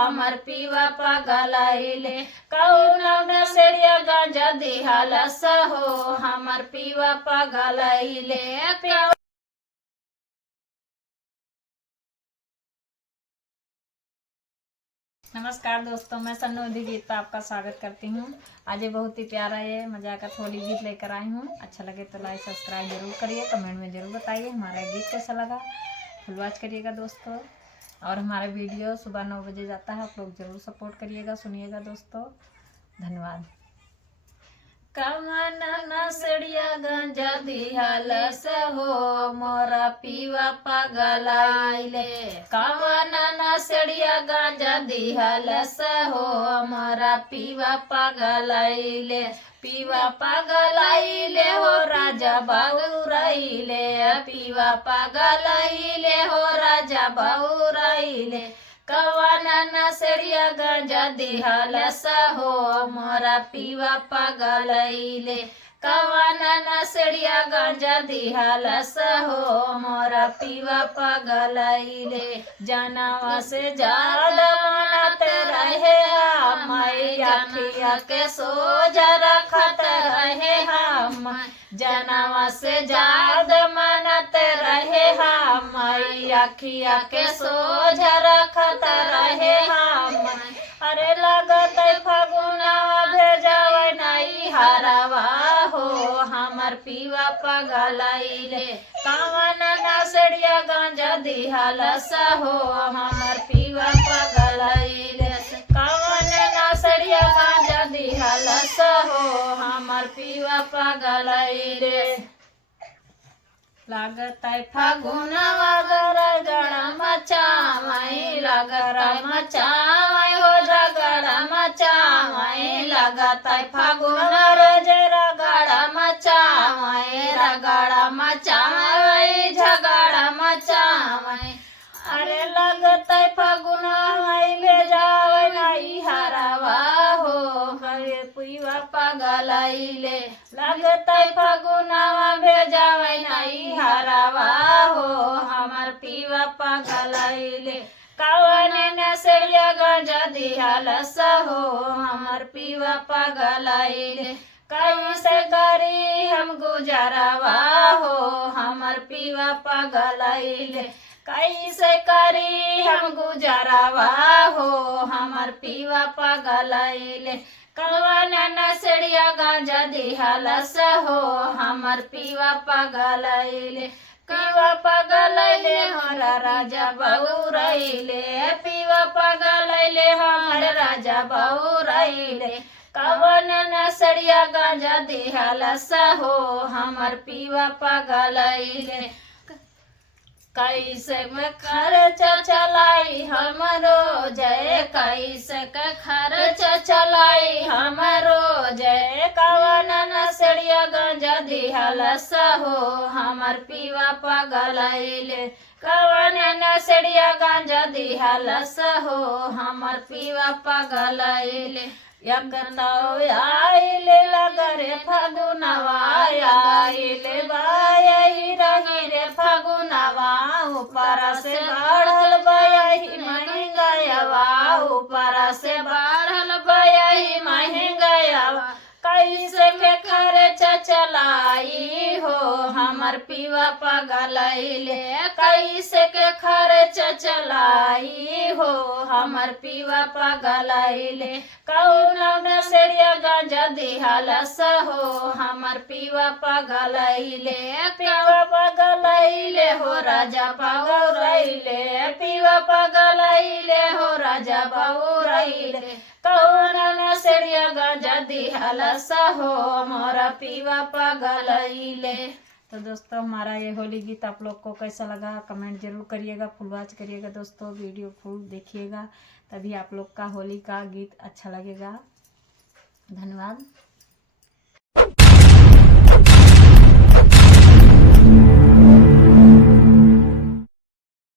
हमर पीवा पगलाइले कौना नसेड़िया गांजा दिहलस हो हमर पीवा पगलाइले। नमस्कार दोस्तों, मैं सन्नोदी गीत पर आपका स्वागत करती हूँ। आज ये बहुत ही प्यारा ये मजाक थोड़ी गीत लेकर आई हूँ। अच्छा लगे तो लाइक सब्सक्राइब जरूर करिए, कमेंट में जरूर बताइए हमारा गीत कैसा लगा। फुल वॉच करिएगा दोस्तों, और हमारा वीडियो सुबह 9 बजे जाता है, आप लोग जरूर सपोर्ट करिएगा, सुनिएगा दोस्तों। धन्यवाद। कवन नसड़िया गांजा दिहलस हो मोरा पीवा पगलाइले कवन नसड़िया गांजा दिहलस हो मोरा पीवा पगलाइले। पीवा पगलाइले हो राजा बहुराइले पीवा पगलाइले हो राजा बहुराइले कवन नसड़िया गांजा दिहलस हो मोरा पीवा पगलाइले कवन नसड़िया गांजा दिहलस हो मोरा पीवा पगलाइले। जनवा से ज्यादा मनत रहे हम अखिया के सोझा रखत रहे हम जनवा से ज्यादा मनत रहे हम अखिया के सोझा रखत रहे हम। अरे लगत फगुनवा भेजावे नहीं हरवा हो हमर पीवा पगलाइले कवन नसड़िया गांजा दिहलस हो हमर पीवा पगलाइले कवन नसड़िया गांजा दिहलस हो हमर पीवा पगलाइले। लागत फगुनवा गरगड़ा मचावई लगरा मचावई हो झगड़ा मचावई लगत फगुन रोजे रगड़ा मचावई रगड़ा मचावई झगड़ा मचावई। अरे लगत फगुनवा भेजावे नहीं हरवा हो हरे पीवा पगलाइले लगत फगुनवा भेजावे नहीं हरवा हो हमर पीवा पगलाइले कवन नसड़िया गांजा दिहलस हो हमर पीवा पगलाइले। कैसे करी हम गुजरवा हो हमर पीवा पगलाइले कैसे करी हम गुजरवा हो हमर पीवा पगलाइले कवन नसड़िया गांजा दिहलस हो हमर पीवा पगलाइले पीवा पगलाइले हमारा राजा बहुराइले पीवा पगलाइले हमारे राजा बहुराइले कवन नसड़िया गांजा दिहलस हो हमर पीवा पगलाइले। कैसे में खर्च चलाई हमरो जय कैसे का खर्च चलाई हमरो जय कवन नसड़िया गांजा दिहलस हो हमर पीवा पगलाइले कवन नसड़िया गांजा दिहलस हो हमर पीवा पगलाइले। आइले लगरे फगुनवा आइले बायही रही रे फगुनवा ऊपर से बढ़ल बयही महंगायवा ऊपर से बढ़ल बयही महंगायवा कैसे के खर्च चलाई हो हमर पीवा पगलाइले कैसे के खर्च चलाई हो हमर पीवा पगलाइले कौना नसड़िया गांजा दिहलस हो हमर पीवा पगलाइले पीवा पगलाइले हो राजा बहुराइले पीवा पगलाइले हो राजा बहुराइले कौना नसड़िया गांजा दिहलस हो मोरा पीवा पगलाइले। तो दोस्तों, हमारा ये होली गीत आप लोग को कैसा लगा कमेंट जरूर करिएगा, फुल वॉच करिएगा दोस्तों, वीडियो फुल देखिएगा, तभी आप लोग का होली का गीत अच्छा लगेगा। धन्यवाद।